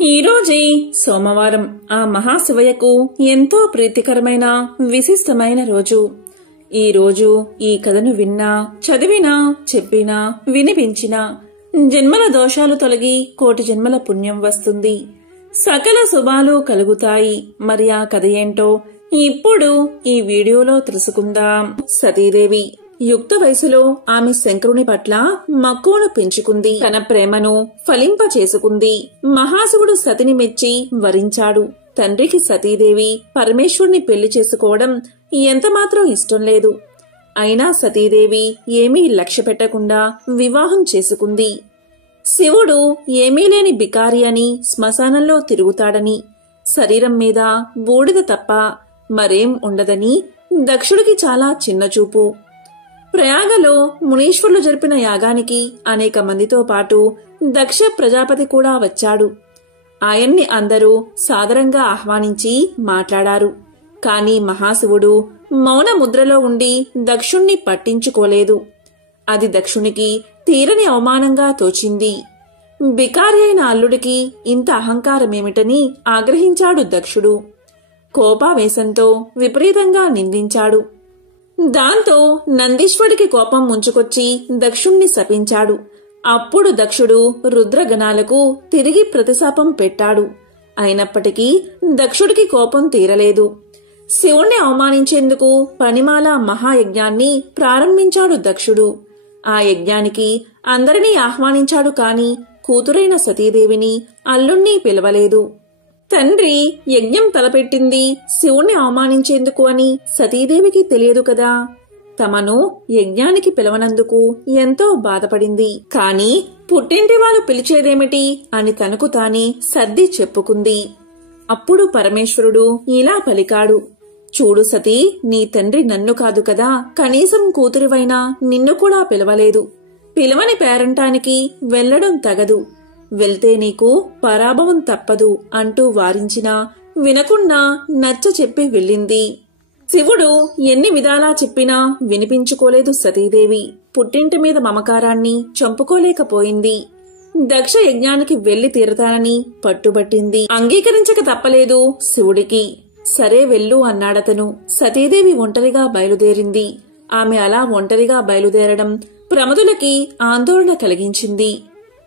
ఈరోజే సోమవారం ఆ మహాశివయ్యకు ఎంతో ప్రీతికరమైన విశిష్టమైన రోజు. ఈ రోజు ఈ కథను విన్నా, చదివినా, చెప్పినా, వినిపించినా జన్మల దోషాలు తొలగి కోటి జన్మల పుణ్యం వస్తుంది. సకల శుభాలు కలుగుతాయి. మరి ఆ కథ ఏంటో ఇప్పుడు ఈ వీడియోలో తెలుసుకుందాం. సతీదేవి యుక్త వయసులో ఆమె శంకరుని పట్ల మక్కువను పెంచుకుంది. తన ప్రేమను ఫలింప చేసుకుంది. మహాశివుడు సతిని మెచ్చి వరించాడు. తండ్రికి సతీదేవి పరమేశ్వరుని పెళ్లి చేసుకోవడం ఎంతమాత్రం ఇష్టం లేదు. అయినా సతీదేవి ఏమీ లక్ష్య పెట్టకుండా వివాహం చేసుకుంది. శివుడు ఏమీ లేని బికారి అని, శ్మశానంలో తిరుగుతాడని, శరీరం మీద బూడిద తప్ప మరేం ఉండదని దక్షుడికి చాలా చిన్నచూపు. ప్రయాగలో మునీశ్వరులు జరిపిన యాగానికి అనేక మందితో పాటు దక్ష ప్రజాపతి కూడా వచ్చాడు. ఆయన్ని అందరూ సాదరంగా ఆహ్వానించి మాట్లాడారు. కాని మహాశివుడు మౌన ముద్రలో ఉండి దక్షుణ్ణి పట్టించుకోలేదు. అది దక్షునికి తీరని అవమానంగా తోచింది. బికారి అయిన అల్లుడికి ఇంత అహంకారమేమిటని ఆగ్రహించాడు దక్షుడు. కోపావేశంతో విపరీతంగా నిందించాడు. దాంతో నందీశ్వరుడికి కోపం ముంచుకొచ్చి దక్షుణ్ణి శపించాడు. అప్పుడు దక్షుడు రుద్రగణాలకు తిరిగి ప్రతిశాపం పెట్టాడు. అయినప్పటికీ దక్షుడికి కోపం తీరలేదు. శివుణ్ణి అవమానించేందుకు పనిమాల మహాయజ్ఞాన్ని ప్రారంభించాడు దక్షుడు. ఆ యజ్ఞానికి అందరినీ ఆహ్వానించాడు. కాని కూతురైన సతీదేవిని, అల్లుణ్ణి పిలవలేదు. తండ్రి యజ్ఞం తలపెట్టింది శివుణ్ణి అవమానించేందుకు అని సతీదేవికి తెలియదు కదా. తమను యజ్ఞానికి పిలవనందుకు ఎంతో బాధపడింది. కాని పుట్టింటి వాళ్ళు పిలిచేదేమిటి అని తనకు తానే సర్ది చెప్పుకుంది. అప్పుడు పరమేశ్వరుడు ఇలా పలికాడు. చూడు సతీ, నీ తండ్రి నన్ను కాదు కదా, కనీసం కూతురివైనా నిన్ను కూడా పిలవలేదు. పిలవని పేరంటానికి వెళ్లడం తగదు. వెళ్తే నీకు పరాభవం తప్పదు అంటూ వారించినా వినకుండా నచ్చ చెప్పి వెళ్ళింది. శివుడు ఎన్ని విధాలా చెప్పినా వినిపించుకోలేదు సతీదేవి. పుట్టింటి మీద మమకారాన్ని చంపుకోలేకపోయింది. దక్ష యజ్ఞానికి వెళ్లి తీరతానని పట్టుబట్టింది. అంగీకరించక తప్పలేదు శివుడికి. సరే వెళ్ళు అన్నాడతను. సతీదేవి ఒంటరిగా బయలుదేరింది. ఆమె అలా ఒంటరిగా బయలుదేరడం ప్రమదులకి ఆందోళన కలిగించింది.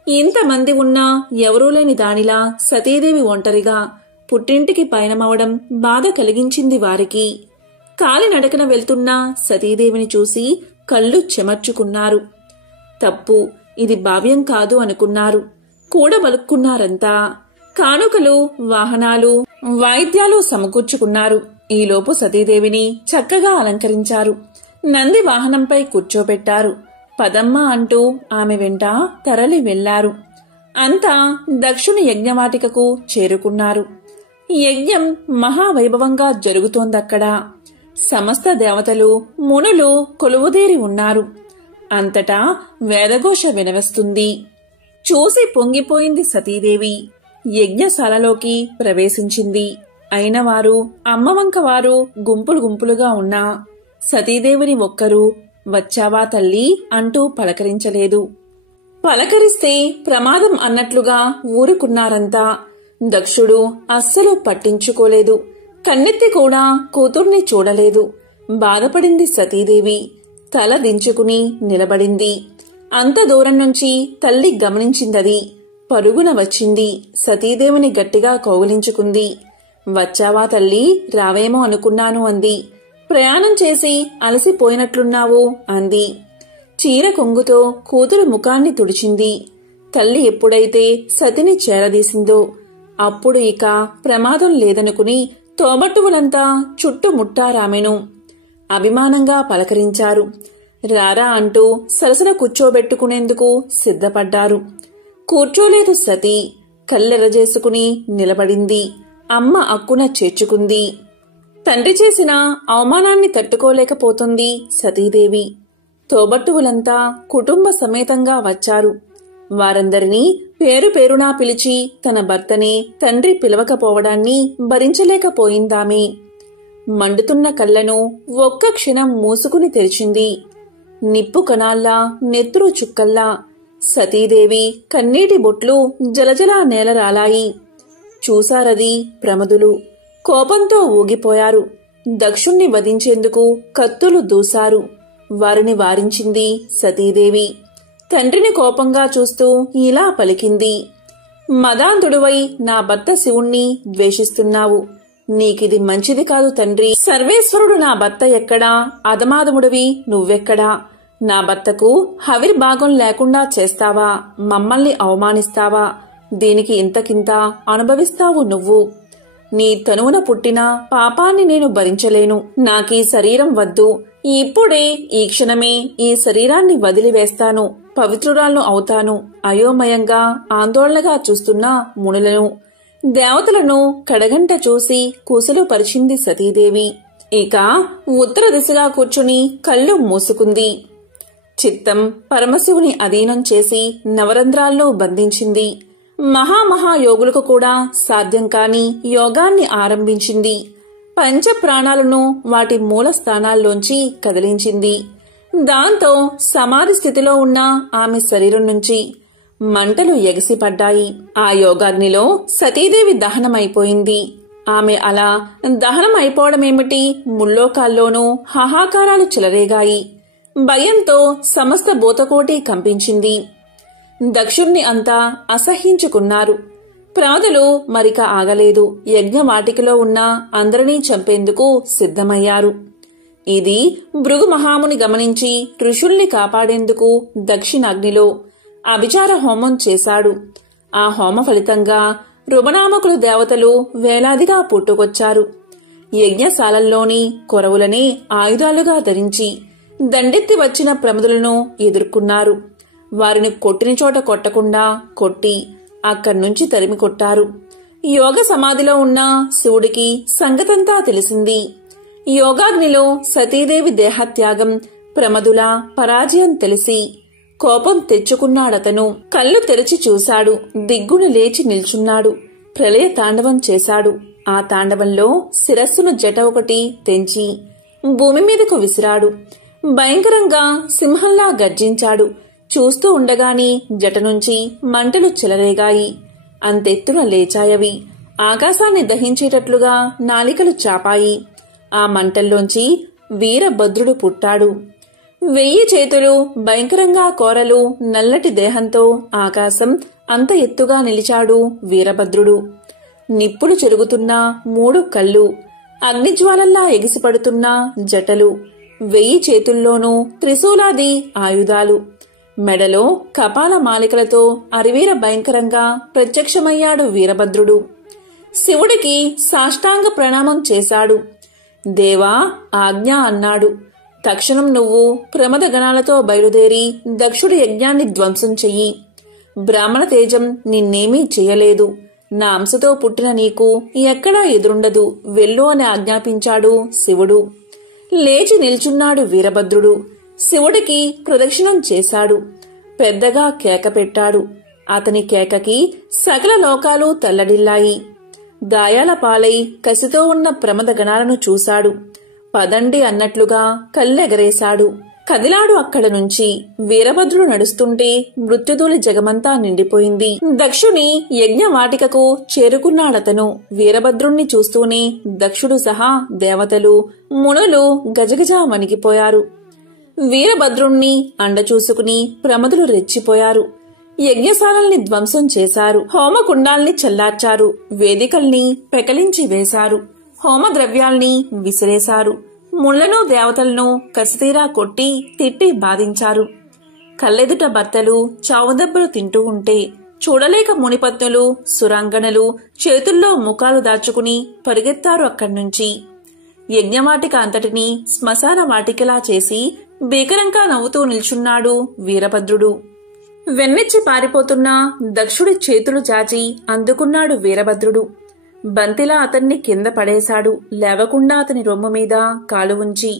ఇంతమంది ఉన్నా ఎవరూ లేని దానిలా సతీదేవి ఒంటరిగా పుట్టింటికి పయనమవడం బాధ కలిగించింది వారికి. కాలినడకన వెళ్తున్న సతీదేవిని చూసి కళ్ళు చెమర్చుకున్నారు. తప్పు, ఇది భావ్యం కాదు అనుకున్నారు. కూడబలుక్కున్నారంతా. కానుకలు, వాహనాలు, వాయిద్యాలు సమకూర్చుకున్నారు. ఈలోపు సతీదేవిని చక్కగా అలంకరించారు. నంది వాహనంపై కూర్చోబెట్టారు. పదమ్మ అంటూ ఆమె వెంట తరలి వెళ్లారు. అంతా దక్షుని యజ్ఞవాటికకు చేరుకున్నారు. యజ్ఞం మహావైభవంగా జరుగుతోందక్కడ. సమస్త దేవతలు, మునులు కొలువుదేరి ఉన్నారు. అంతటా వేదఘోష వినవస్తుంది. చూసి పొంగిపోయింది సతీదేవి. యజ్ఞశాలలోకి ప్రవేశించింది. అయినవారు, అమ్మవంకవారు గుంపులు గుంపులుగా ఉన్నా సతీదేవిని ఒక్కరూ వచ్చావా తల్లి అంటూ పలకరించలేదు. పలకరిస్తే ప్రమాదం అన్నట్లుగా ఊరుకున్నారంతా. దక్షుడు అస్సలు పట్టించుకోలేదు. కన్నెత్తి కూడా కూతుర్ని చూడలేదు. బాధపడింది సతీదేవి. తల దించుకుని నిలబడింది. అంత దూరం నుంచి తల్లి గమనించిందది. పరుగున వచ్చింది. సతీదేవిని గట్టిగా కౌగిలించుకుంది. వచ్చావా తల్లి, రావేమో అనుకున్నాను అంది. ప్రయాణం చేసి అలసిపోయినట్లున్నావు అంది. చీర కొంగుతో కూతురు ముఖాన్ని తుడిచింది. తల్లి ఎప్పుడైతే సతిని చేరదీసిందో అప్పుడు ఇక ప్రమాదం లేదనుకుని తోబట్టువులంతా చుట్టుముట్టారామెను. అభిమానంగా పలకరించారు. రారా అంటూ సరసన కూర్చోబెట్టుకునేందుకు సిద్ధపడ్డారు. కూర్చోలేదు సతీ. కళ్ళెరజేసుకుని నిలబడింది. అమ్మ అక్కున చేర్చుకుంది. తండ్రి చేసిన అవమానాన్ని తట్టుకోలేకపోతుంది సతీదేవి. తోబట్టువులంతా కుటుంబ సమేతంగా వచ్చారు. వారందరినీ పేరు పేరునా పిలిచి తన భర్తనే తండ్రి పిలవకపోవడాన్ని భరించలేకపోయిందామె. మండుతున్న కళ్లను ఒక్క క్షణం మూసుకుని తెరిచింది. నిప్పు కణాల్లా, నెత్తురు చుక్కల్లా సతీదేవి కన్నీటి బొట్లు జలజలా నేలరాలాయి. చూశారది ప్రమదులు. కోపంతో ఊగిపోయారు. దక్షుణ్ణి వధించేందుకు కత్తులు దూశారు. వారిని వారించింది సతీదేవి. తండ్రిని కోపంగా చూస్తూ ఇలా పలికింది. మదాంధుడువై నా భర్త శివుణ్ణి ద్వేషిస్తున్నావు. నీకిది మంచిది కాదు తండ్రి. సర్వేశ్వరుడు నా భర్త ఎక్కడా, అధమాధముడివి నువ్వెక్కడా? నా భర్తకు హవిర్భాగం లేకుండా చేస్తావా? మమ్మల్ని అవమానిస్తావా? దీనికి ఇంతకింత అనుభవిస్తావు నువ్వు. నీ తనువున పుట్టిన పాపాన్ని నేను భరించలేను. నాకీ శరీరం వద్దు. ఇప్పుడే ఈ క్షణమే ఈ శరీరాన్ని వదిలివేస్తాను. పవిత్రురాలను అవుతాను. అయోమయంగా ఆందోళనగా చూస్తున్న మునులను, దేవతలను కడగంట చూసి కుశలు పరిచింది సతీదేవి. ఇక ఉత్తర దిశగా కూర్చుని కళ్ళు మూసుకుంది. చిత్తం పరమశివుని అధీనం చేసి నవరంధ్రాల్లో బంధించింది. మహామహాయోగులకు కూడా సాధ్యం కాని యోగాన్ని ఆరంభించింది. పంచ ప్రాణాలను వాటి మూల స్థానాల్లోంచి కదిలించింది. దాంతో సమాధి స్థితిలో ఉన్న ఆమె శరీరం నుంచి మంటలు ఎగసిపడ్డాయి. ఆ యోగాగ్నిలో సతీదేవి దహనమైపోయింది. ఆమె అలా దహనమైపోవడమేమిటి, ముల్లోకాల్లోనూ హాహాకారాలు చెలరేగాయి. భయంతో సమస్త భూతకోటి కంపించింది. దక్షుణ్ణి అంతా అసహ్యించుకున్నారు. ప్రమదులు మరిక ఆగలేదు. యజ్ఞవాటికలో ఉన్న అందరినీ చంపేందుకు సిద్ధమయ్యారు. ఇది భృగు మహాముని గమనించి ఋషుల్ని కాపాడేందుకు దక్షిణాగ్నిలో అభిచార హోమం చేశాడు. ఆ హోమ ఫలితంగా రుమనామకులు దేవతలు వేలాదిగా పుట్టుకొచ్చారు. యజ్ఞశాలల్లోని కొరవులనే ఆయుధాలుగా ధరించి దండెత్తి వచ్చిన ప్రమదులను ఎదుర్కొన్నారు. వారిని కొట్టిన చోట కొట్టకుండా కొట్టి అక్కడ్నుంచి తరిమి కొట్టారు. యోగ సమాధిలో ఉన్న శివుడికి సంగతంతా తెలిసింది. యోగాగ్నిలో సతీదేవి దేహత్యాగం, ప్రమదుల పరాజయం తెలిసి కోపం తెచ్చుకున్నాడతను. కళ్ళు తెరిచి చూశాడు. దిగ్గున లేచి నిల్చున్నాడు. ప్రళయ తాండవం చేశాడు. ఆ తాండవంలో శిరస్సును జట ఒకటి తెంచి భూమి మీదకు విసిరాడు. భయంకరంగా సింహంలా గర్జించాడు. చూస్తూ ఉండగాని జట నుంచి మంటలు చెలరేగాయి. అంతెత్తున లేచాయవి. ఆకాశాన్ని దహించేటట్లుగా నాలికలు చాపాయి. ఆ మంటల్లోంచి వీరభద్రుడు పుట్టాడు. 1000 చేతులు, భయంకరంగా కోరలు, నల్లటి దేహంతో ఆకాశం అంత ఎత్తుగా నిలిచాడు వీరభద్రుడు. నిప్పులు చెరుగుతున్న 3 కళ్ళు, అగ్నిజ్వాలల్లా ఎగిసిపడుతున్న జటలు, 1000 చేతుల్లోనూ త్రిశూలాది ఆయుధాలు, మెడలో కపాల మాలికలతో అరివీర భయంకరంగా ప్రత్యక్షమయ్యాడు వీరభద్రుడు. శివుడికి సాష్టాంగ ప్రణామం చేశాడు. దేవా, ఆజ్ఞ అన్నాడు. తక్షణం నువ్వు ప్రమద గణాలతో బయలుదేరి దక్షుడి యజ్ఞాన్ని ధ్వంసం చెయ్యి. బ్రాహ్మణ తేజం నిన్నేమీ చెయ్యలేదు. నా అంశతో పుట్టిన నీకు ఎక్కడా ఎదురుండదు. వెళ్ళు అని ఆజ్ఞాపించాడు శివుడు. లేచి నిల్చున్నాడు వీరభద్రుడు. శివుడికి ప్రదక్షిణం చేశాడు. పెద్దగా కేక పెట్టాడు. అతని కేకకి సకల లోకాలు తల్లడిల్లాయి. గాయాల పాలై కసితో ఉన్న ప్రమద గణాలను చూశాడు. పదండి అన్నట్లుగా కళ్ళెగరేశాడు. కదిలాడు అక్కడ నుంచి. వీరభద్రుడు నడుస్తుంటే మృత్యుధూళి జగమంతా నిండిపోయింది. దక్షుని యజ్ఞవాటికకు చేరుకున్నాడతను. వీరభద్రుణ్ణి చూస్తూనే దక్షుడు సహా దేవతలు, మునులు గజగజ వణికిపోయారు. వీరభద్రుణ్ణి అండ చూసుకుని ప్రమదులు రెచ్చిపోయారు. యజ్ఞశాలల్ని ధ్వంసం చేశారు. హోమకుండాల్ని చల్లార్చారు. వేదికల్ని పెకలించి వేశారు. హోమ ద్రవ్యాల్ని విసిరేశారు. ముళ్లను దేవతలను కసితీరా కొట్టి తిట్టి బాధించారు. కళ్ళెదుట భర్తలు చావుదెబ్బలు తింటూ ఉంటే చూడలేక మునిపత్నులు, సురాంగణలు చేతుల్లో ముఖాలు దాచుకుని పరిగెత్తారు అక్కడ్నుంచి. యజ్ఞవాటిక అంతటినీ శ్మశాన వాటికలా చేసి భీకరంగా నవ్వుతూ నిల్చున్నాడు వీరభద్రుడు. వెన్నెచ్చి పారిపోతున్న దక్షుడి చేతులు చాచి అందుకున్నాడు వీరభద్రుడు. బంతిలా అతన్ని కింద పడేశాడు. లేవకుండా అతని రొమ్ము మీద కాలు ఉంచి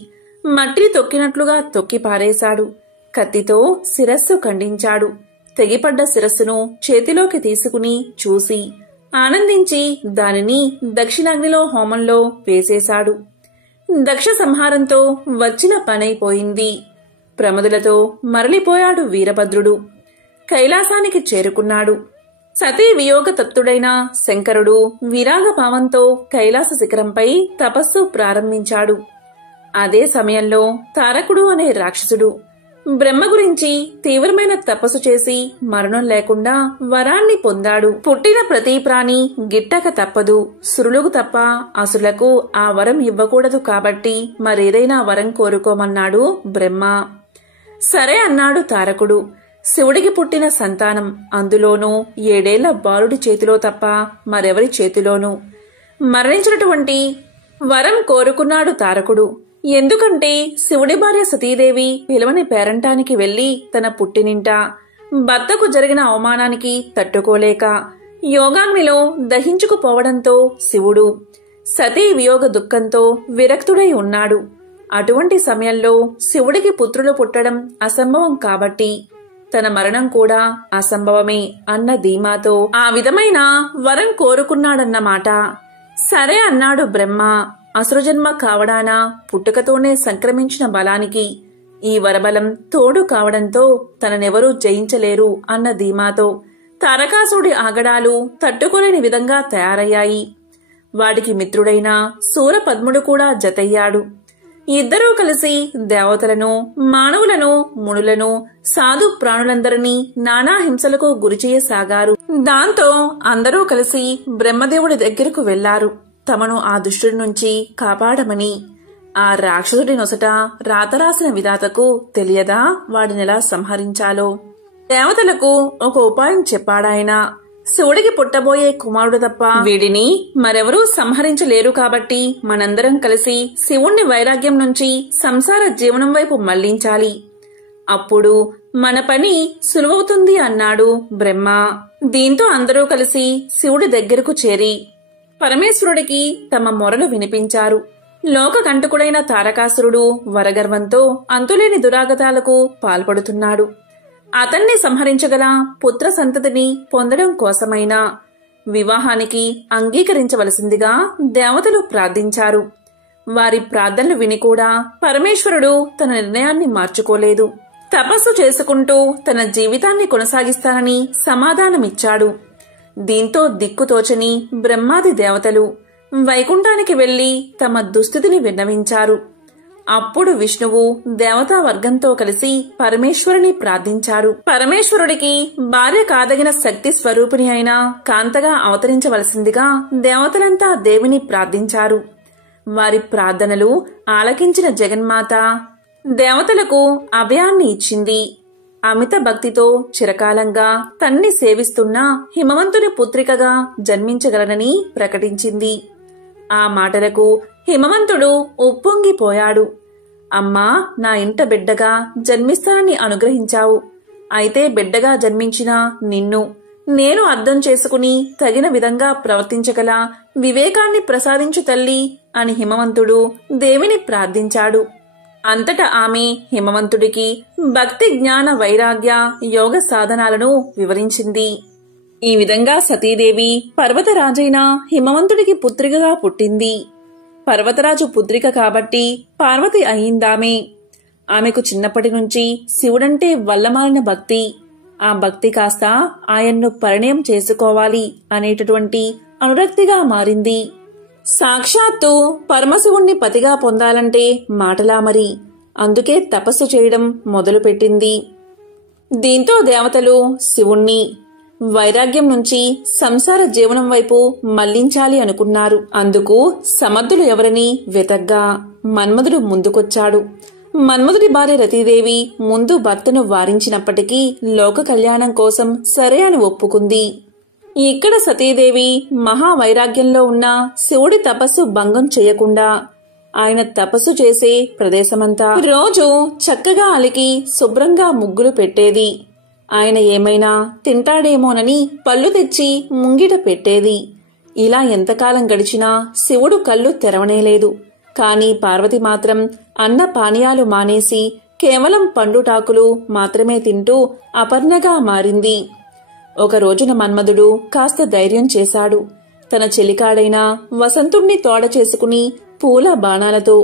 మట్టిని తొక్కినట్లుగా తొక్కి పారేశాడు. కత్తితో శిరస్సు ఖండించాడు. తెగిపడ్డ శిరస్సును చేతిలోకి తీసుకుని చూసి ఆనందించి దానిని దక్షిణాగ్నిలో హోమంలో వేసేశాడు. దక్ష సంహారంతో వచ్చిన పనైపోయింది. ప్రమదులతో మరలిపోయాడు వీరభద్రుడు. కైలాసానికి చేరుకున్నాడు. సతీ వియోగ తప్తుడైన శంకరుడు విరాగభావంతో కైలాస శిఖరంపై తపస్సు ప్రారంభించాడు. అదే సమయంలో తారకుడు అనే రాక్షసుడు బ్రహ్మ గురించి తీవ్రమైన తపస్సు చేసి మరణం లేకుండా వరాన్ని పొందాడు. పుట్టిన ప్రతి ప్రాణి గిట్టక తప్పదు. సురులకు తప్ప అసులకు ఆ వరం ఇవ్వకూడదు కాబట్టి మరేదైనా వరం కోరుకోమన్నాడు బ్రహ్మ. సరే అన్నాడు తారకుడు. శివుడికి పుట్టిన సంతానం, అందులోనూ 7 ఏళ్ల బాలుడి చేతిలో తప్ప మరెవరి చేతిలోనూ మరణించినటువంటి వరం కోరుకున్నాడు తారకుడు. ఎందుకంటే శివుడి భార్య సతీదేవి పిలవని పేరంటానికి వెళ్లి తన పుట్టినింట భర్తకు జరిగిన అవమానానికి తట్టుకోలేక యోగాగ్నిలో దహించుకుపోవడంతో శివుడు సతీ వియోగ దుఃఖంతో విరక్తుడై ఉన్నాడు. అటువంటి సమయంలో శివుడికి పుత్రులు పుట్టడం అసంభవం కాబట్టి తన మరణం కూడా అసంభవమే అన్న ధీమాతో ఆ విధమైన వరం కోరుకున్నాడన్నమాట. సరే అన్నాడు బ్రహ్మ. అసురజన్మ కావడాన పుట్టుకతోనే సంక్రమించిన బలానికి ఈ వరబలం తోడు కావడంతో తననెవరూ జయించలేరు అన్న ధీమాతో తారకాసుడి ఆగడాలు తట్టుకోలేని విధంగా తయారయ్యాయి. వాడికి మిత్రుడైన శూరపద్ముడు కూడా జతయ్యాడు. ఇద్దరూ కలిసి దేవతలను, మానవులను, మునులను, సాధు ప్రాణులందరినీ నానా హింసలకు గురిచేయసాగారు. దాంతో అందరూ కలిసి బ్రహ్మదేవుడి దగ్గరకు వెళ్లారు, తమను ఆ దుష్టుడి నుంచి కాపాడమని. ఆ రాక్షసుడి నొసట రాతరాసిన విధాతకు తెలియదా వాడినెలా సంహరించాలో? దేవతలకు ఒక ఉపాయం చెప్పాడాయన. శివుడికి పుట్టబోయే కుమారుడు తప్ప వీడిని మరెవరూ సంహరించలేరు కాబట్టి మనందరం కలిసి శివుణ్ణి వైరాగ్యం నుంచి సంసార జీవనం వైపు మళ్లించాలి. అప్పుడు మన పని సులువవుతుంది అన్నాడు బ్రహ్మ. దీంతో అందరూ కలిసి శివుడి దగ్గరకు చేరి పరమేశ్వరుడికి తమ మొరలు వినిపించారు. లోకకంటకుడైన తారకాసురుడు వరగర్వంతో అంతులేని దురాగతాలకు పాల్పడుతున్నాడు. అతన్ని సంహరించగల పుత్ర సంతతిని పొందడం కోసమైనా వివాహానికి అంగీకరించవలసిందిగా దేవతలు ప్రార్థించారు. వారి ప్రార్థనలు విని కూడా పరమేశ్వరుడు తన నిర్ణయాన్ని మార్చుకోలేదు. తపస్సు చేసుకుంటూ తన జీవితాన్ని కొనసాగిస్తానని సమాధానమిచ్చాడు. దీంతో దిక్కుతోచని బ్రహ్మాది దేవతలు వైకుంఠానికి వెళ్లి తమ దుస్థితిని విన్నవించారు. అప్పుడు విష్ణువు దేవతా వర్గంతో కలిసి పరమేశ్వరుని ప్రార్థించారు. పరమేశ్వరుడికి భార్య కాదగిన శక్తి స్వరూపిణి అయిన కాంతగా అవతరించవలసిందిగా దేవతలంతా దేవిని ప్రార్థించారు. వారి ప్రార్థనలు ఆలకించిన జగన్మాత దేవతలకు అభయాన్ని ఇచ్చింది. అమిత భక్తితో చిరకాలంగా తన్ని సేవిస్తున్న హిమవంతుని పుత్రికగా జన్మించగలనని ప్రకటించింది. ఆ మాటలకు హిమవంతుడు ఉప్పొంగిపోయాడు. అమ్మా, నా ఇంట బిడ్డగా జన్మిస్తానని అనుగ్రహించావు. అయితే బిడ్డగా జన్మించిన నిన్ను నేను అర్థం చేసుకుని తగిన విధంగా ప్రవర్తించగల వివేకాన్ని ప్రసాదించు తల్లి అని హిమవంతుడు దేవిని ప్రార్థించాడు. అంతటా ఆమె హిమవంతుడికి భక్తి, జ్ఞాన, వైరాగ్య, యోగ సాధనాలను వివరించింది. ఈ విధంగా సతీదేవి పర్వతరాజైన హిమవంతుడికి పుత్రికగా పుట్టింది. పర్వతరాజు పుత్రిక కాబట్టి పార్వతి అయిందామే. ఆమెకు చిన్నప్పటి నుంచి శివుడంటే వల్లమాలిన భక్తి. ఆ భక్తి కాస్త ఆయన్ను పరిణయం చేసుకోవాలి అనేటటువంటి అనురక్తిగా మారింది. సాక్షాత్తు పరమశివుణ్ణి పతిగా పొందాలంటే మాటలా మరి. అందుకే తపస్సు చేయడం మొదలుపెట్టింది. దీంతో దేవతలు శివుణ్ణి వైరాగ్యం నుంచి సంసార జీవనం వైపు మళ్లించాలి అనుకున్నారు. అందుకు సమర్థులు ఎవరని వెతగ్గా మన్మధుడు ముందుకొచ్చాడు. మన్మధుడి భార్య రతీదేవి ముందు భర్తను వారించినప్పటికీ లోక కళ్యాణం కోసం సరే అని ఒప్పుకుంది. ఇక్కడ సతీదేవి మహావైరాగ్యంలో ఉన్న శివుడి తపస్సు భంగం చేయకుండా ఆయన తపస్సు చేసే ప్రదేశమంతా రోజు చక్కగా అలికి శుభ్రంగా ముగ్గులు పెట్టేది. ఆయన ఏమైనా తింటాడేమోనని పళ్ళు తెచ్చి ముంగిట పెట్టేది. ఇలా ఎంతకాలం గడిచినా శివుడు కళ్ళు తెరవనేలేదు. కాని పార్వతి మాత్రం అన్న పానీయాలు మానేసి కేవలం పండుటాకులు మాత్రమే తింటూ అపర్ణగా మారింది. ఒక రోజున మన్మధుడు కాస్త ధైర్యం చేశాడు. తన చెలికాడైన వసంతుణ్ణి తోడ చేసుకుని పూల బాణాలతో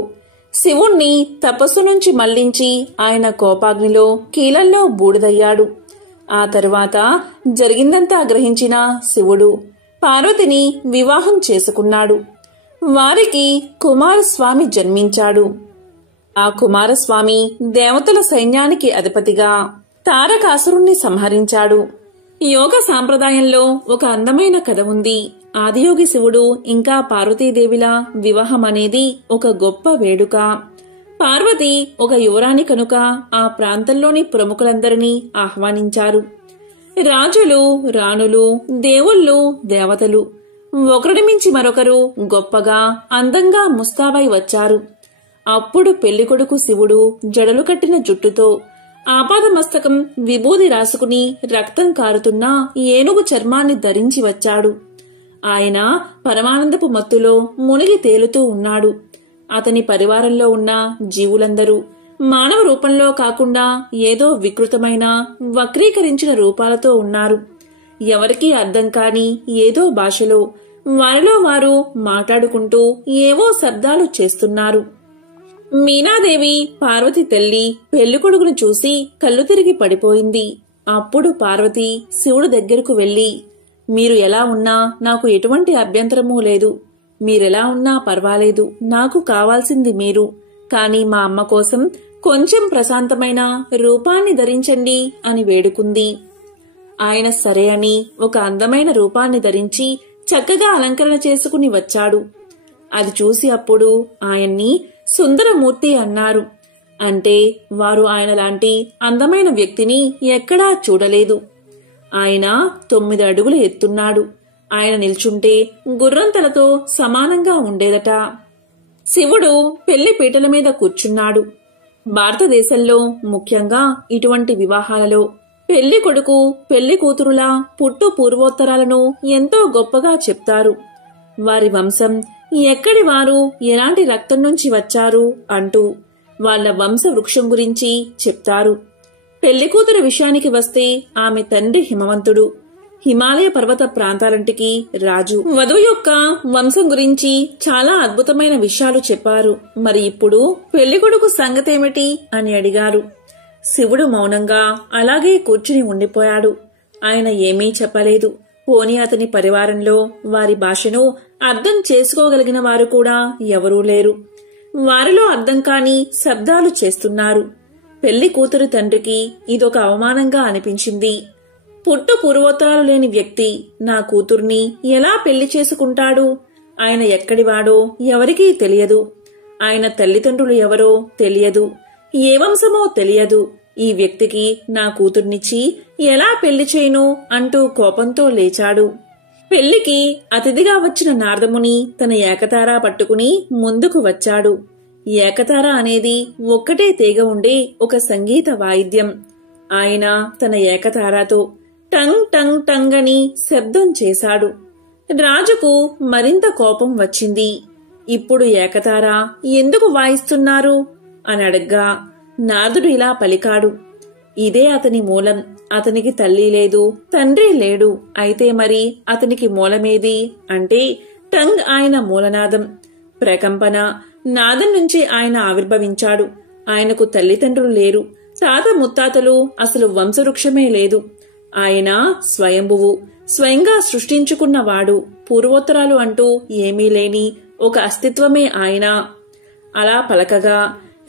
శివుణ్ణి తపస్సు నుంచి మళ్లించి ఆయన కోపాగ్నిలో కీలల్లో బూడిదయ్యాడు. ఆ తరువాత జరిగిందంతా గ్రహించిన శివుడు పార్వతిని వివాహం చేసుకున్నాడు. వారికి కుమారస్వామి జన్మించాడు. ఆ కుమారస్వామి దేవతల సైన్యానికి అధిపతిగా తారకాసురుణ్ణి సంహరించాడు. యోగ సాంప్రదాయంలో ఒక అందమైన కథ ఉంది. ఆదియోగి శివుడు ఇంకా పార్వతీదేవిల వివాహం అనేది ఒక గొప్ప వేడుక. పార్వతి ఒక యువరాణి కనుక ఆ ప్రాంతంలోని ప్రముఖులందరినీ ఆహ్వానించారు. రాజులు, రాణులు, దేవుళ్ళు, దేవతలు ఒకరిని మించి మరొకరు గొప్పగా అందంగా ముస్తాబై వచ్చారు. అప్పుడు పెళ్లికొడుకు శివుడు జడలు కట్టిన జుట్టుతో ఆపాదమస్తకం విభూది రాసుకుని రక్తం కారుతున్న ఏనుగు చర్మాన్ని ధరించి వచ్చాడు. ఆయన పరమానందపు మత్తులో మునిగి తేలుతూ ఉన్నాడు. అతని పరివారంలో ఉన్న జీవులందరూ మానవ రూపంలో కాకుండా ఏదో వికృతమైన వక్రీకరించిన రూపాలతో ఉన్నారు. ఎవరికీ అర్థం కాని ఏదో భాషలో వారిలో వారు మాట్లాడుకుంటూ ఏవో శబ్దాలు చేస్తున్నారు. మీనాదేవి పార్వతి తల్లి పెళ్లికొడుకును చూసి కళ్ళు తిరిగి పడిపోయింది. అప్పుడు పార్వతి శివుడు దగ్గరకు వెళ్లి, మీరు ఎలా ఉన్నా నాకు ఎటువంటి అభ్యంతరమూ లేదు. మీరెలా ఉన్నా పర్వాలేదు. నాకు కావాల్సింది మీరు. కాని మా అమ్మ కోసం కొంచెం ప్రశాంతమైన రూపాన్ని ధరించండి అని వేడుకుంది. ఆయన సరే అని ఒక అందమైన రూపాన్ని ధరించి చక్కగా అలంకరణ చేసుకుని వచ్చాడు. అది చూసి అప్పుడు ఆయన్ని సుందరమూర్తి అన్నారు. అంటే వారు ఆయన లాంటి అందమైన వ్యక్తిని ఎక్కడా చూడలేదు. ఆయన 9 అడుగుల ఎత్తున్నాడు. ఆయన నిల్చుంటే గుర్రంతలతో సమానంగా ఉండేదట. శివుడు పెళ్లి పీటల మీద కూర్చున్నాడు. భారతదేశంలో ముఖ్యంగా ఇటువంటి వివాహాలలో పెళ్లి కొడుకు పెళ్లి కూతురుల పుట్టు పూర్వోత్తరాలను ఎంతో గొప్పగా చెప్తారు. వారి వంశం ఎక్కడి వారు, ఎలాంటి రక్తం నుంచి వచ్చారు అంటూ వాళ్ల వంశ వృక్షం గురించి చెప్తారు. పెళ్లికూతురు విషయానికి వస్తే ఆమె తండ్రి హిమవంతుడు, హిమాలయ పర్వత ప్రాంతాలంటికి రాజు. వధువు యొక్క వంశం గురించి చాలా అద్భుతమైన విషయాలు చెప్పారు. మరి ఇప్పుడు పెళ్లికొడుకు సంగతేమిటి అని అడిగారు. శివుడు మౌనంగా అలాగే కూర్చుని ఉండిపోయాడు. ఆయన ఏమీ చెప్పలేదు. పోనీ అతని పరివారంలో వారి భాషను అర్థం చేసుకోగలిగిన వారు కూడా ఎవరూ లేరు. వారిలో అర్థం కాని శబ్దాలు చేస్తున్నారు. పెళ్లి కూతురు తండ్రికి ఇదొక అవమానంగా అనిపించింది. పుట్టు పూర్వోత్తరాలు లేని వ్యక్తి నా కూతుర్ని ఎలా పెళ్లి చేసుకుంటాడు? ఆయన ఎక్కడివాడో ఎవరికీ తెలియదు. ఆయన తల్లిదండ్రులు ఎవరో తెలియదు. ఏ వంశమో తెలియదు. ఈ వ్యక్తికి నా కూతుర్నిచ్చి ఎలా పెళ్లి చేయను అంటూ కోపంతో లేచాడు. పెళ్లికి అతిథిగా వచ్చిన నారదముని తన ఏకతార పట్టుకుని ముందుకు వచ్చాడు. ఏకతార అనేది ఒక్కటే తీగ ఉండే ఒక సంగీత వాయిద్యం. ఆయన తన ఏకతారాతో టంగ్ టంగ్ టంగ్ అని శబ్దం చేశాడు. రాజుకు మరింత కోపం వచ్చింది. ఇప్పుడు ఏకతార ఎందుకు వాయిస్తున్నారు అని అడగ్గా నారదుడు ఇలా పలికాడు. ఇదే అతని మూలం. అతనికి తల్లి లేదు, తండ్రి లేడు. అయితే మరి అతనికి మూలమేది అంటే టంగ్ ఆయన మూలనాదం. ప్రకంపన నాదం నుంచి ఆయన ఆవిర్భవించాడు. ఆయనకు తల్లిదండ్రులు లేరు, తాత ముత్తాతలు, అసలు వంశవృక్షమే లేదు. ఆయన స్వయంభువు, స్వయంగా సృష్టించుకున్నవాడు. పూర్వోత్తరాలు అంటూ ఏమీ లేని ఒక అస్తిత్వమే ఆయన. అలా పలకగా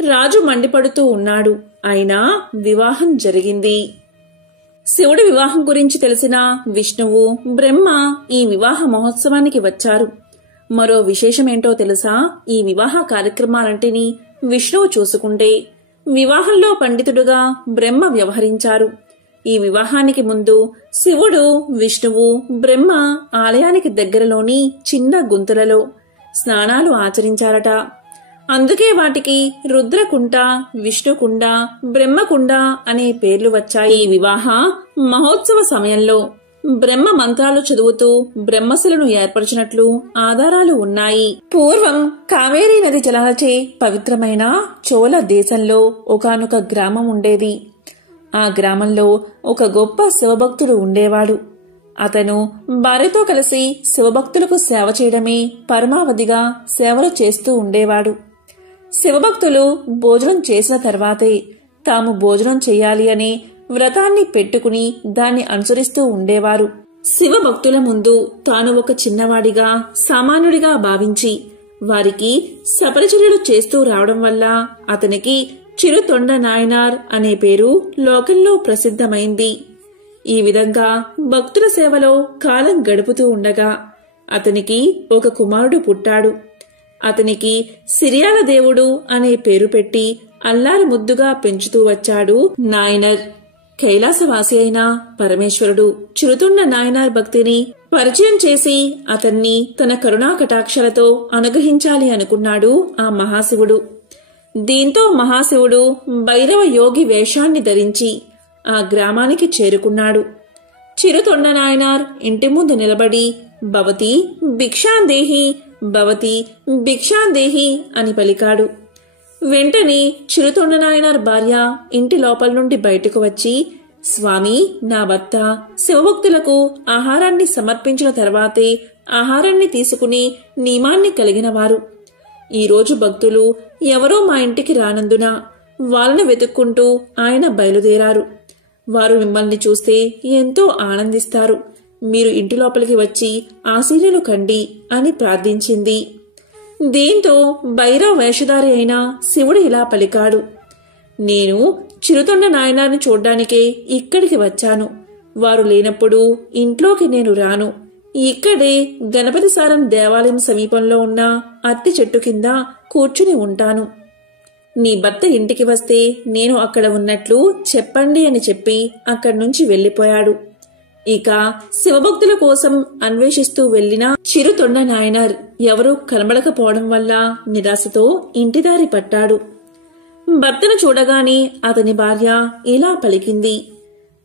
రాజు మండిపడుతూ ఉన్నాడు. అయినా వివాహం జరిగింది. శివుడి వివాహం గురించి తెలిసిన విష్ణువు, బ్రహ్మ ఈ వివాహ మహోత్సవానికి వచ్చారు. మరో విశేషమేంటో తెలుసా? ఈ వివాహ కార్యక్రమాలంటిని విష్ణువు చూసుకుంటే వివాహంలో పండితుడుగా బ్రహ్మ వ్యవహరించారు. ఈ వివాహానికి ముందు శివుడు, విష్ణువు, బ్రహ్మ ఆలయానికి దగ్గరలోని చిన్న గుంతలలో స్నానాలు ఆచరించారట. అందుకే వాటికి రుద్రకుండ, విష్ణుకుండ, బ్రహ్మకుండ అనే పేర్లు వచ్చాయి. ఈ వివాహ మహోత్సవ సమయంలో బ్రహ్మ మంత్రాలు చదువుతూ బ్రహ్మశిలను ఏర్పరిచినట్లు ఆధారాలు ఉన్నాయి. పూర్వం కావేరీ నది జలాలచే పవిత్రమైన చోళ దేశంలో ఒకానొక గ్రామం ఉండేది. ఆ గ్రామంలో ఒక గొప్ప శివభక్తుడు ఉండేవాడు. అతను భార్యతో కలిసి శివభక్తులకు సేవ చేయడమే పరమావధిగా సేవలు చేస్తూ ఉండేవాడు. శివభక్తులు భోజనం చేసిన తర్వాతే తాము భోజనం చెయ్యాలి అనే వ్రతాన్ని పెట్టుకుని దాన్ని అనుసరిస్తూ ఉండేవారు. శివభక్తుల ముందు తాను ఒక చిన్నవాడిగా, సామాన్యుడిగా భావించి వారికి సపరిచర్యలు చేస్తూ రావడం వల్ల అతనికి చిరుతొండ నాయనార్ అనే పేరు లోకంలో ప్రసిద్ధమైంది. ఈ విధంగా భక్తుల సేవలో కాలం గడుపుతూ ఉండగా అతనికి ఒక కుమారుడు పుట్టాడు. అతనికి సిరియాల దేవుడు అనే పేరు పెట్టి అల్లారు ముద్దుగా పెంచుతూ వచ్చాడు నాయనర్. కైలాసవాసి అయిన పరమేశ్వరుడు చిరుతొండ నాయనార్ భక్తిని పరిచయం చేసి అతన్ని తన కరుణా కటాక్షలతో అనుగ్రహించాలి అనుకున్నాడు ఆ మహాశివుడు. దీంతో మహాశివుడు భైరవ యోగి వేషాన్ని ధరించి ఆ గ్రామానికి చేరుకున్నాడు. చిరుతొండ నాయనార్ ఇంటి ముందు నిలబడి భవతి భిక్షాందేహి, భవతి భిక్షాందేహి అని పలికాడు. వెంటనే చిరుతొండ నాయనార్ భార్య ఇంటి లోపల నుండి బయటకు వచ్చి, స్వామి, నా భర్త శివభక్తులకు ఆహారాన్ని సమర్పించిన తర్వాతే ఆహారాన్ని తీసుకుని నియమాన్ని కలిగినవారు. ఈరోజు భక్తులు ఎవరో మా ఇంటికి రానందున వాళ్ళని వెతుక్కుంటూ ఆయన బయలుదేరారు. వారు మిమ్మల్ని చూస్తే ఎంతో ఆనందిస్తారు. మీరు ఇంటి లోపలికి వచ్చి ఆశీనులు కండి అని ప్రార్థించింది. దీంతో భైరవ వేషధారి అయిన శివుడు ఇలా పలికాడు, నేను చిరుతొండ నాయనార్ని చూడ్డానికే ఇక్కడికి వచ్చాను. వారు లేనప్పుడు ఇంట్లోకి నేను రాను. ఇక్కడే గణపతి సారం దేవాలయం సమీపంలో ఉన్న అత్తి చెట్టు కింద కూర్చుని ఉంటాను. నీ భర్త ఇంటికి వస్తే నేను అక్కడ ఉన్నట్లు చెప్పండి అని చెప్పి అక్కడి నుంచి వెళ్లిపోయాడు. ఇక శివభక్తుల కోసం అన్వేషిస్తూ వెళ్లిన చిరుతొండ నాయనార్ ఎవరూ కనబడకపోవడం వల్ల నిరాశతో ఇంటిదారి పట్టాడు. భర్తను చూడగానే అతని భార్య ఇలా పలికింది,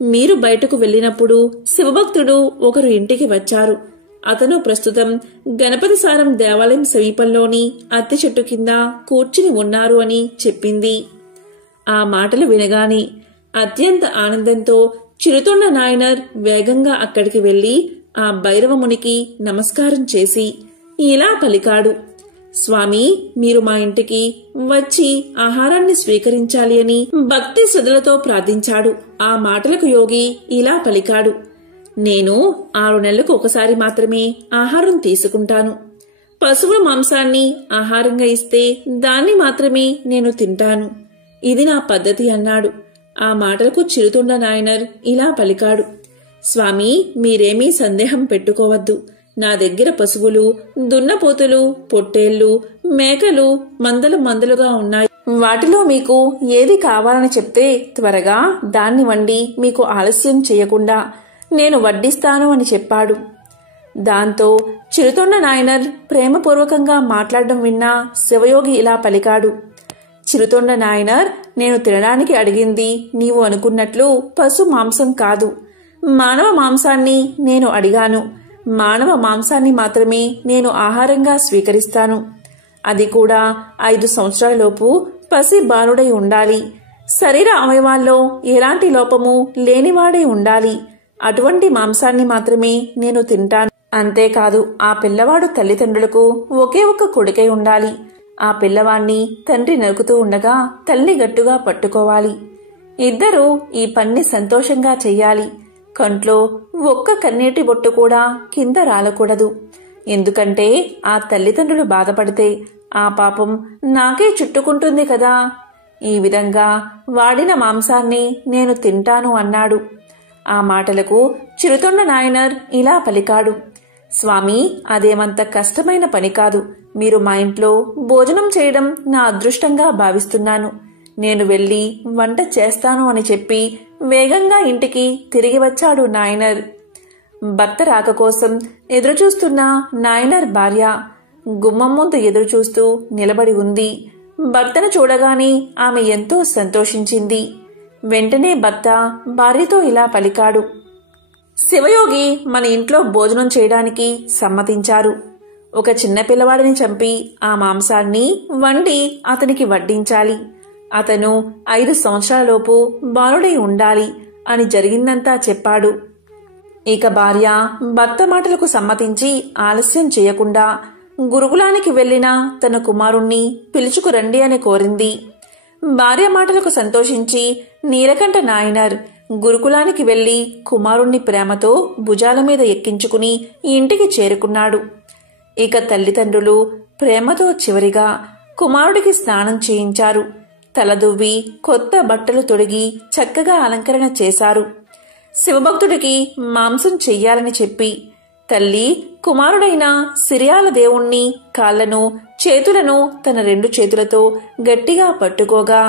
మీరు బయటకు వెళ్లినప్పుడు శివభక్తుడు ఒకరు ఇంటికి వచ్చారు. అతను ప్రస్తుతం గణపతి సారం దేవాలయం సమీపంలోని అత్తి చెట్టు కింద కూర్చుని ఉన్నారు అని చెప్పింది. ఆ మాటలు వినగానే అత్యంత ఆనందంతో చిరుతొండ నాయనార్ వేగంగా అక్కడికి వెళ్లి ఆ భైరవమునికి నమస్కారం చేసి ఇలా పలికాడు, స్వామి, మీరు మా ఇంటికి వచ్చి ఆహారాన్ని స్వీకరించాలి అని భక్తి శ్రద్ధలతో ప్రార్థించాడు. ఆ మాటలకు యోగి ఇలా పలికాడు, నేను 6 నెలలకు ఒకసారి మాత్రమే ఆహారం తీసుకుంటాను. పశువుల మాంసాన్ని ఆహారంగా ఇస్తే దాన్ని మాత్రమే నేను తింటాను. ఇది నా పద్ధతి అన్నాడు. ఆ మాటలకు చిరుతొండ నాయనార్ ఇలా పలికాడు, స్వామి, మీరేమీ సందేహం పెట్టుకోవద్దు. నా దగ్గర పశువులు, దున్నపోతులు, పొట్టేళ్లు, మేకలు మందలుగా ఉన్నాయి. వాటిలో మీకు ఏది కావాలని చెప్తే త్వరగా దాన్ని వండి మీకు ఆలస్యం చేయకుండా నేను వడ్డిస్తాను అని చెప్పాడు. దాంతో చిరుతొండ నాయనార్ ప్రేమపూర్వకంగా మాట్లాడడం విన్నా శివయోగి ఇలా పలికాడు, చిరుతొండ నాయనార్, నేను తినడానికి అడిగింది నీవు అనుకున్నట్లు పశు మాంసం కాదు. మానవ మాంసాన్ని నేను అడిగాను. మానవ మాంసాన్ని మాత్రమే నేను ఆహారంగా స్వీకరిస్తాను. అది కూడా 5 సంవత్సరాలలోపు పసి బాలుడై ఉండాలి. శరీర అవయవాల్లో ఎలాంటి లోపము లేనివాడై ఉండాలి. అటువంటి మాంసాన్ని మాత్రమే నేను తింటాను. అంతేకాదు, ఆ పిల్లవాడు తల్లిదండ్రులకు ఒకే ఒక్క కొడుకై ఉండాలి. ఆ పిల్లవాణ్ణి తండ్రి నరుకుతూ ఉండగా తల్లి గట్టుగా పట్టుకోవాలి. ఇద్దరూ ఈ పన్ని సంతోషంగా చెయ్యాలి. కంట్లో ఒక్క కన్నీటి బొట్టు కూడా కింద రాలకూడదు. ఎందుకంటే ఆ తల్లిదండ్రులు బాధపడితే ఆ పాపం నాకే చుట్టుకుంటుంది కదా. ఈ విధంగా వాడిన మాంసాన్ని నేను తింటాను అన్నాడు. ఆ మాటలకు చిరుతొండ నాయనార్ ఇలా పలికాడు, స్వామి, అదేమంత కష్టమైన పని కాదు. మీరు మా ఇంట్లో భోజనం చేయడం నా అదృష్టంగా భావిస్తున్నాను. నేను వెళ్లి వంట చేస్తాను అని చెప్పి వేగంగా ఇంటికి తిరిగి వచ్చాడు నాయనార్. భర్త రాక కోసం ఎదురుచూస్తున్న నాయనార్ భార్య గుమ్మం ముందు ఎదురుచూస్తూ నిలబడి ఉంది. భర్తను చూడగానే ఆమె ఎంతో సంతోషించింది. వెంటనే భర్త భార్యతో ఇలా పలికాడు, శివయోగి మన ఇంట్లో భోజనం చేయడానికి సమ్మతించారు. ఒక చిన్న పిల్లవాడిని చంపి ఆ మాంసాన్ని వండి అతనికి వడ్డించాలి. అతను 5 సంవత్సరాలలోపు బాలుడై ఉండాలి అని జరిగిందంతా చెప్పాడు. ఇక భార్య భర్త మాటలకు సమ్మతించి ఆలస్యం చేయకుండా గురుకులానికి వెళ్లిన తన కుమారుణ్ణి పిలుచుకురండి అని కోరింది. భార్య మాటలకు సంతోషించి నీలకంఠ నాయనార్ గురుకులానికి వెళ్లి కుమారుణ్ణి ప్రేమతో భుజాల మీద ఎక్కించుకుని ఇంటికి చేరుకున్నాడు. ఇక తల్లిదండ్రులు ప్రేమతో చివరిగా కుమారుడికి స్నానం చేయించారు. తలదువ్వి కొత్త బట్టలు తొడిగి చక్కగా అలంకరణ చేశారు. శివభక్తుడికి మాంసం చెయ్యాలని చెప్పి తల్లి కుమారుడైన సిరియాల దేవుణ్ణి కాళ్లను చేతులను తన 2 చేతులతో గట్టిగా పట్టుకోగా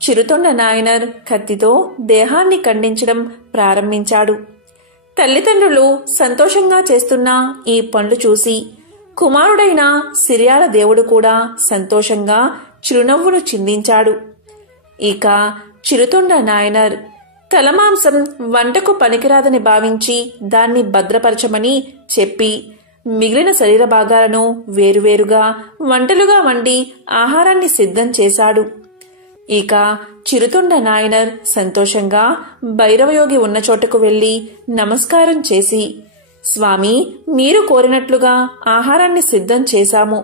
చిరుతొండ నాయనర్ కత్తితో దేహాన్ని ఖండించడం ప్రారంభించాడు. తల్లిదండ్రులు సంతోషంగా చేస్తున్న ఈ పనులు చూసి కుమారుడైన సిరియాల దేవుడు కూడా సంతోషంగా చిరునవ్వును చిందించాడు. ఇక చిరుతొండ నాయనర్ తలమాంసం వంటకు పనికిరాదని భావించి దాన్ని భద్రపరచమని చెప్పి మిగిలిన శరీర భాగాలను వేరువేరుగా వంటలుగా వండి ఆహారాన్ని సిద్ధం చేశాడు. ఇక చిరుతొండ నాయనర్ సంతోషంగా భైరవయోగి ఉన్న చోటకు వెళ్లి నమస్కారం చేసి, స్వామి, మీరు కోరినట్లుగా ఆహారాన్ని సిద్ధం చేశాము,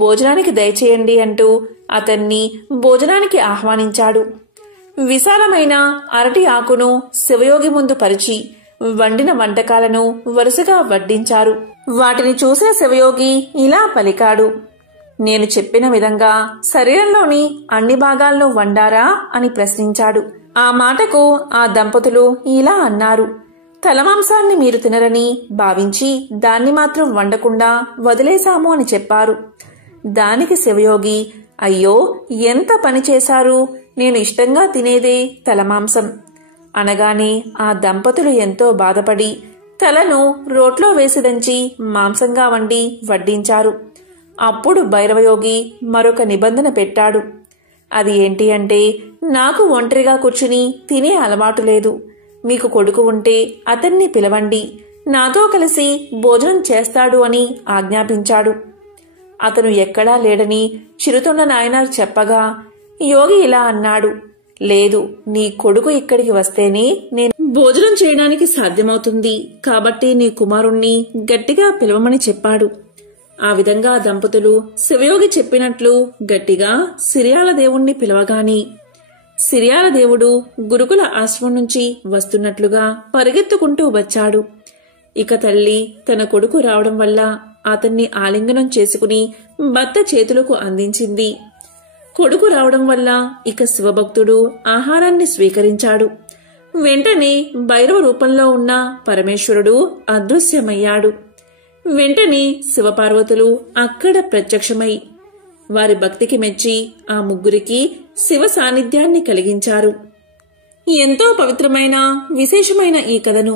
భోజనానికి దయచేయండి అంటూ అతన్ని భోజనానికి ఆహ్వానించాడు. విశాలమైన అరటి ఆకును శివయోగి ముందు పరిచి వండిన వంటకాలను వరుసగా వడ్డించారు. వాటిని చూసిన శివయోగి ఇలా పలికాడు, నేను చెప్పిన విధంగా శరీరంలోని అన్ని భాగాలను వండారా అని ప్రశ్నించాడు. ఆ మాటకు ఆ దంపతులు ఇలా అన్నారు, తలమాంసాన్ని మీరు తినరని భావించి దాన్ని మాత్రం వండకుండా వదిలేశాము అని చెప్పారు. దానికి శివయోగి, అయ్యో ఎంత పని చేశారు, నేను ఇష్టంగా తినేదే తలమాంసం అనగానే ఆ దంపతులు ఎంతో బాధపడి తలను రోట్లో వేసి దంచి మాంసంగా వండి వడ్డించారు. అప్పుడు భైరవయోగి మరొక నిబంధన పెట్టాడు. అది ఏంటి అంటే, నాకు ఒంటరిగా కూర్చుని తినే అలవాటు లేదు, మీకు కొడుకు ఉంటే అతన్ని పిలవండి, నాతో కలిసి భోజనం చేస్తాడు అని ఆజ్ఞాపించాడు. అతను ఎక్కడా లేడని చిరుతొండ నాయనార్ చెప్పగా యోగి ఇలా అన్నాడు, లేదు, నీ కొడుకు ఇక్కడికి వస్తేనే నేను భోజనం చేయడానికి సాధ్యమవుతుంది, కాబట్టి నీ కుమారుణ్ణి గట్టిగా పిలవమని చెప్పాడు. ఆ విధంగా దంపతులు శివయోగి చెప్పినట్లు గట్టిగా సిరియాల దేవుణ్ణి పిలవగాని సిరియాల దేవుడు గురుకుల ఆశ్రమం నుంచి వస్తున్నట్లుగా పరిగెత్తుకుంటూ వచ్చాడు. ఇక తల్లి తన కొడుకు రావడం వల్ల అతన్ని ఆలింగనం చేసుకుని భర్త చేతులకు అందించింది. కొడుకు రావడం వల్ల ఇక శివభక్తుడు ఆహారాన్ని స్వీకరించాడు. వెంటనే భైరవ రూపంలో ఉన్న పరమేశ్వరుడు అదృశ్యమయ్యాడు. వెంటనే శివపార్వతులు అక్కడ ప్రత్యక్షమై వారి భక్తికి మెచ్చి ఆ ముగ్గురికి శివ సాన్నిధ్యాన్ని కలిగించారు. ఎంతో పవిత్రమైన విశేషమైన ఈ కథను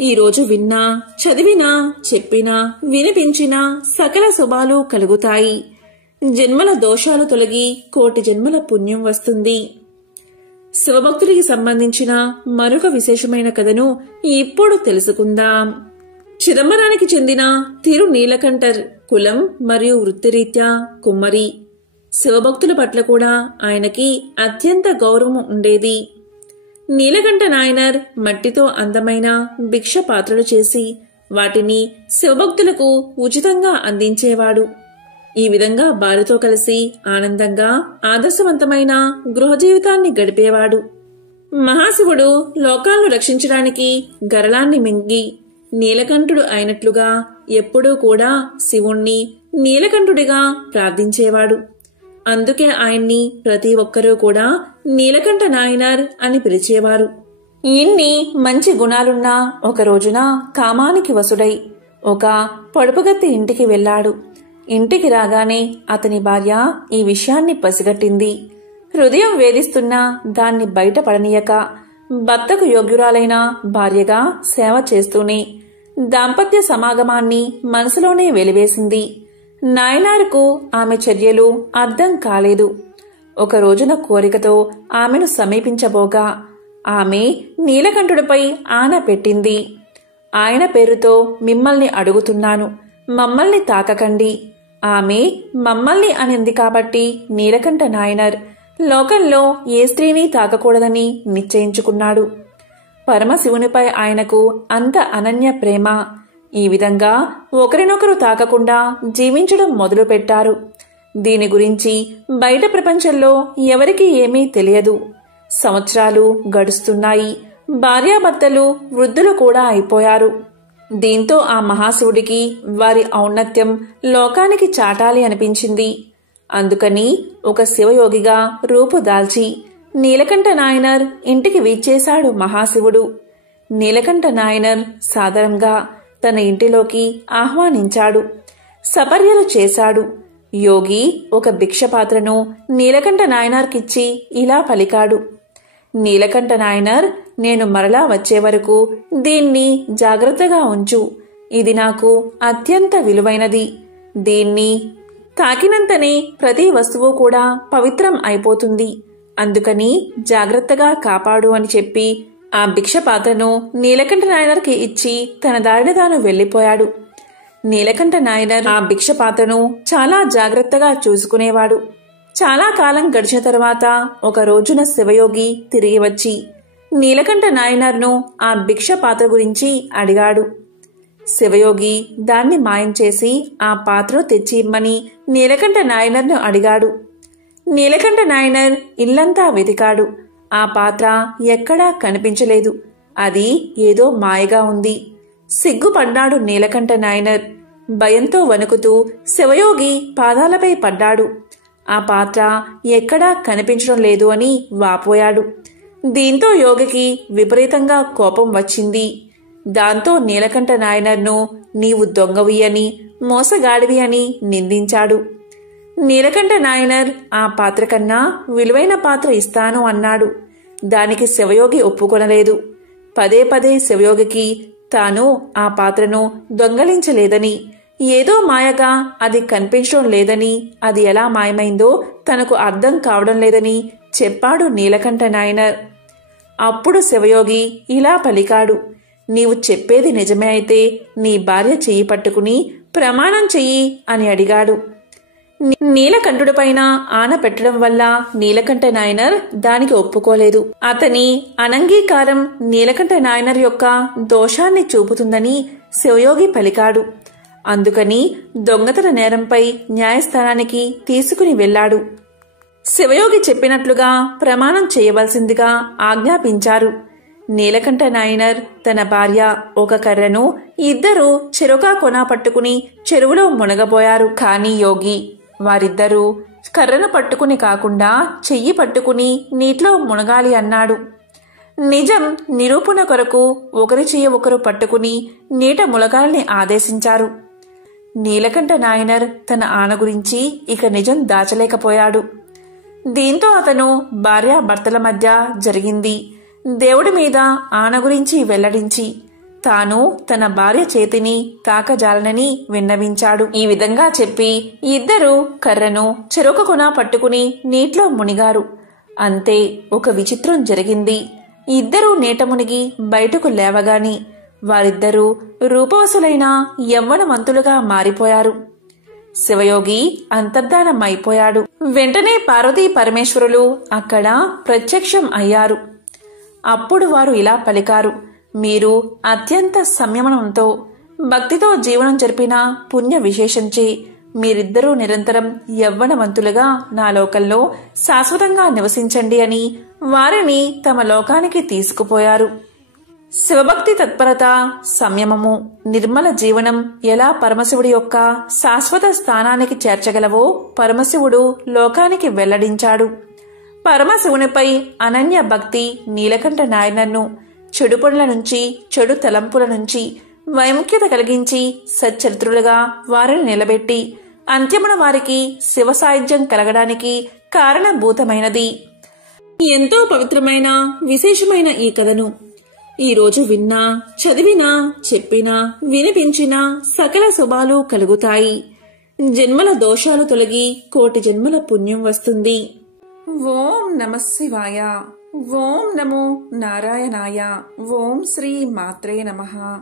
ఈరోజు విన్నా, చదివినా, చెప్పినా, వినిపించినా సకల శుభాలు కలుగుతాయి. జన్మల దోషాలు తొలగి కోటి జన్మల పుణ్యం వస్తుంది. శివభక్తుడికి సంబంధించిన మరొక విశేషమైన కథను ఇప్పుడు తెలుసుకుందాం. చిదంబరానికి చెందిన తిరు నీలకంఠర్ కులం మరియు వృత్తిరీత్యా కుమ్మరి. శివభక్తుల పట్ల కూడా ఆయనకి అత్యంత గౌరవం ఉండేది. నీలకంఠ నాయనర్ మట్టితో అందమైన భిక్ష పాత్రలు చేసి వాటిని శివభక్తులకు ఉచితంగా అందించేవాడు. ఈ విధంగా భార్యతో కలిసి ఆనందంగా ఆదర్శవంతమైన గృహ జీవితాన్ని గడిపేవాడు. మహాశివుడు లోకాలను రక్షించడానికి గరళాన్ని మింగి నీలకంఠుడు అయినట్లుగా ఎప్పుడూ కూడా శివుణ్ణి నీలకంఠుడిగా ప్రార్థించేవాడు. అందుకే ఆయన్ని ప్రతి ఒక్కరూ కూడా నీలకంఠ నాయనర్ అని పిలిచేవారు. ఇన్ని మంచి గుణాలున్నా ఒక రోజున కామానికి వసుడై ఒక పొడుపుగత్తి ఇంటికి వెళ్లాడు. ఇంటికి రాగానే అతని భార్య ఈ విషయాన్ని పసిగట్టింది. హృదయం వేధిస్తున్నా దాన్ని బయటపడనీయక భర్తకు యోగ్యురాలైన భార్యగా సేవ చేస్తూనే దాంపత్య సమాగమాన్ని మనసులోనే వెలివేసింది. నాయనారుకు ఆమె చర్యలు అర్థం కాలేదు. ఒక రోజున కోరికతో ఆమెను సమీపించబోగా ఆమె నీలకంఠుడిపై ఆన పెట్టింది. ఆయన పేరుతో మిమ్మల్ని అడుగుతున్నాను, మమ్మల్ని తాకకండి. ఆమె మమ్మల్ని అనింది కాబట్టి నీలకంఠ నాయనర్ లోకంలో ఏ స్త్రీని తాకకూడదని నిశ్చయించుకున్నాడు. పరమశివునిపై ఆయనకు అంత అనన్య ప్రేమ. ఈ విధంగా ఒకరినొకరు తాకకుండా జీవించడం మొదలుపెట్టారు. దీని గురించి బయట ప్రపంచంలో ఎవరికీ ఏమీ తెలియదు. సంవత్సరాలు గడుస్తున్నాయి. భార్యాభర్తలు వృద్ధులు కూడా అయిపోయారు. దీంతో ఆ మహాశివుడికి వారి ఔన్నత్యం లోకానికి చాటాలి అనిపించింది. అందుకని ఒక శివయోగిగా రూపుదాల్చి నీలకంఠ నాయనర్ ఇంటికి వీచేశాడు మహాశివుడు. నీలకంఠ నాయనర్ సాదరంగా తన ఇంటిలోకి ఆహ్వానించాడు. సపర్యలు చేశాడు. యోగి ఒక భిక్షపాత్రను నీలకంఠ నాయనర్కిచ్చి ఇలా పలికాడు. నీలకంఠ నాయనర్, నేను మరలా వచ్చే వరకు దీన్ని జాగ్రత్తగా ఉంచు. ఇది నాకు అత్యంత విలువైనది. దీన్ని తాకినంతనే ప్రతి వస్తువు కూడా పవిత్రం అయిపోతుంది. అందుకని జాగ్రత్తగా కాపాడు అని చెప్పి ఆ భిక్షపాత్రను నీలకంఠ నాయనర్కి ఇచ్చి తన దారిన తాను వెళ్లిపోయాడు. నీలకంఠ నాయనర్ ఆ భిక్షపాత్రను చాలా జాగ్రత్తగా చూసుకునేవాడు. చాలా కాలం గడిచిన తరువాత ఒక రోజున శివయోగి తిరిగి వచ్చి నీలకంఠ నాయనర్ను ఆ భిక్షపాత్ర గురించి అడిగాడు. శివయోగి దాన్ని మాయం చేసి ఆ పాత్రను తెచ్చి ఇమ్మని నీలకంఠ నాయనర్ను అడిగాడు. నీలకంఠ నాయనర్ ఇల్లంతా వెతికాడు. ఆ పాత్ర ఎక్కడా కనిపించలేదు. అది ఏదో మాయగా ఉంది. సిగ్గుపడ్డాడు నీలకంఠ నాయనర్. భయంతో వణుకుతూ శివయోగి పాదాలపై పడ్డాడు. ఆ పాత్ర ఎక్కడా కనిపించడం లేదు అని వాపోయాడు. దీంతో యోగికి విపరీతంగా కోపం వచ్చింది. దాంతో నీలకంఠ నాయనర్ను నీవు దొంగవి అని, మోసగాడివి అని నిందించాడు. నీలకంఠ నాయనర్ ఆ పాత్ర కన్నా విలువైన పాత్ర ఇస్తాను అన్నాడు. దానికి శివయోగి ఒప్పుకొనలేదు. పదే పదే శివయోగికి తాను ఆ పాత్రను దొంగలించలేదని, ఏదో మాయగా అది కనిపించడం లేదని, అది ఎలా మాయమైందో తనకు అర్థం కావడం లేదని చెప్పాడు నీలకంఠ నాయనర్. అప్పుడు శివయోగి ఇలా పలికాడు. నీవు చెప్పేది నిజమే అయితే నీ భార్య చెయ్యి పట్టుకుని ప్రమాణం చెయ్యి అని అడిగాడు. నీలకంఠుడిపైన ఆన పెట్టడం వల్ల నీలకంఠ నాయనర్ దానికి ఒప్పుకోలేదు. అతని అనంగీకారం నీలకంఠ నాయనర్ యొక్క దోషాన్ని చూపుతుందని శివయోగి పలికాడు. అందుకని దొంగతన నేరంపై న్యాయస్థానానికి తీసుకుని వెళ్లాడు. శివయోగి చెప్పినట్లుగా ప్రమాణం చేయవలసిందిగా ఆజ్ఞాపించారు. నీలకంఠ నాయనర్ తన భార్య ఒక కర్రను, ఇద్దరూ చెరొక కొన పట్టుకుని చెరువులో మునగబోయారు. కాని యోగి వారిద్దరూ కర్రను పట్టుకుని కాకుండా చెయ్యి పట్టుకుని నీటిలో మునగాలి అన్నాడు. నిజం నిరూపణ కొరకు ఒకరి చెయ్యి ఒకరు పట్టుకుని నీట మునగాలని ఆదేశించారు. నీలకంఠ నాయనర్ తన ఆన గురించి ఇక నిజం దాచలేకపోయాడు. దీంతో అతను భార్యాభర్తల మధ్య జరిగింది దేవుడి మీద ఆన గురించి వెల్లడించి తాను తన భార్య చేతిని తాకజాలనని విన్నవించాడు. ఈ విధంగా చెప్పి ఇద్దరూ కర్రను చెరొక కొన పట్టుకుని నీటిలో మునిగారు. అంతే, ఒక విచిత్రం జరిగింది. ఇద్దరూ నీట మునిగి బయటకు లేవగాని వారిద్దరూ రూపవసులైన యవ్వనవంతులుగా మారిపోయారు. శివయోగి అంతర్ధానమైపోయాడు. వెంటనే పార్వతీ పరమేశ్వరులు అక్కడ ప్రత్యక్షం అయ్యారు. అప్పుడు వారు ఇలా పలికారు. మీరు అత్యంత సంయమనంతో భక్తితో జీవనం జరిపిన పుణ్య విశేషంచే మీరిద్దరూ నిరంతరం యవ్వనవంతులుగా నా లోకంలో శాశ్వతంగా నివసించండి అని వారిని తమ లోకానికి తీసుకుపోయారు. శివభక్తి తత్పరత, సంయమము, నిర్మల జీవనం ఎలా పరమశివుడి యొక్క శాశ్వత స్థానానికి చేర్చగలవో పరమశివుడు లోకానికి వెల్లడించాడు. పరమశివునిపై అనన్య భక్తి నీలకంఠ నాయనర్ను చెడు పనుల నుంచి, చెడు తలంపుల నుంచి వైముఖ్యత కలిగించి సచ్చరిత్రులుగా వారిని నిలబెట్టి అంత్యమున వారికి శివ సాయుధ్యం కలగడానికి కారణభూతమైనది. ఎంతో పవిత్రమైన విశేషమైన ఈ కథను ఈరోజు విన్నా, చదివినా, చెప్పినా, వినిపించినా సకల శుభాలు కలుగుతాయి. జన్మల దోషాలు తొలగి కోటి జన్మల పుణ్యం వస్తుంది. ఓం నమః శివాయ. ఓం నమో నారాయణాయ. ఓం శ్రీ మాత్రే నమః.